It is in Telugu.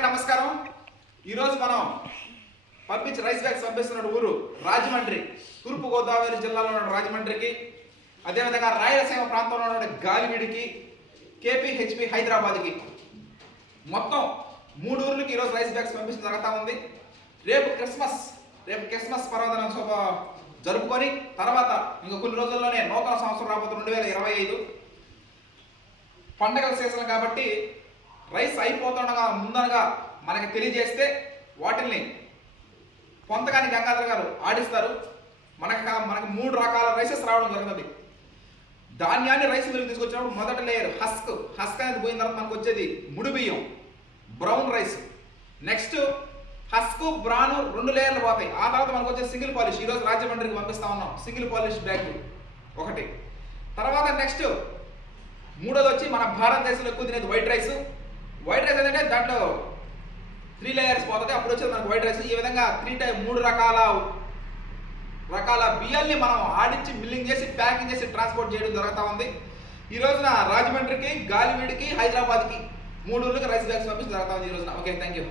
అందరికీ నమస్కారం. ఈరోజు మనం రైస్ బ్యాగ్స్ పంపిస్తున్న ఊరు రాజమండ్రి, తూర్పుగోదావరి జిల్లాలో ఉన్న రాజమండ్రికి, అదేవిధంగా రాయలసీమ ప్రాంతంలో ఉన్న గాలివీడికి, కేపీహెచ్పి హైదరాబాద్కి, మొత్తం 3 ఊర్లకి ఈరోజు రైస్ బ్యాగ్స్ పంపించడం జరుగుతూ ఉంది. రేపు క్రిస్మస్ పర్వదినం జరుపుకొని తర్వాత ఇంకా కొన్ని రోజుల్లోనే నూతన సంవత్సరం రాబోతుంది 2025 పండగల సీజన్ కాబట్టి రైస్ అయిపోతుండగా ముందనగా మనకి తెలియజేస్తే వాటిల్ని పొంతగాని గంగాధర్ గారు ఆడిస్తారు. మనకు 3 రకాల రైసెస్ రావడం జరుగుతుంది. ధాన్యాన్ని రైస్ మిల్లుకి తీసుకొచ్చినప్పుడు మొదటి లేయర్ హస్క్ అనేది పోయిన తర్వాత మనకు వచ్చేది ముడి బియ్యం, బ్రౌన్ రైస్. నెక్స్ట్ హస్క్ బ్రాను 2 లేయర్లు పోతాయి. ఆ తర్వాత మనకు వచ్చే సింగిల్ పాలిష్. ఈరోజు రాజమండ్రికి పంపిస్తా ఉన్నాం సింగిల్ పాలిష్ బ్యాగ్ ఒకటి. తర్వాత నెక్స్ట్ మూడోది వచ్చి మన భారతదేశంలో ఎక్కువ తినేది వైట్ రైస్ ఏంటంటే దాంట్లో 3 లేయర్స్ పోతుంది. అప్పుడు వచ్చేది మనకు వైట్ రైస్. ఈ విధంగా 3 రకాల బియ్యాల్ని మనం ఆడించి మిల్లింగ్ చేసి ప్యాకింగ్ చేసి ట్రాన్స్పోర్ట్ చేయడం జరుగుతూ ఉంది. ఈ రోజున రాజమండ్రికి, గాలివీడికి, హైదరాబాద్కి 3 ఊర్లకి రైస్ బ్యాగ్స్ పంపించడం జరుగుతూ ఉంది ఈ రోజున. Okay, thank you.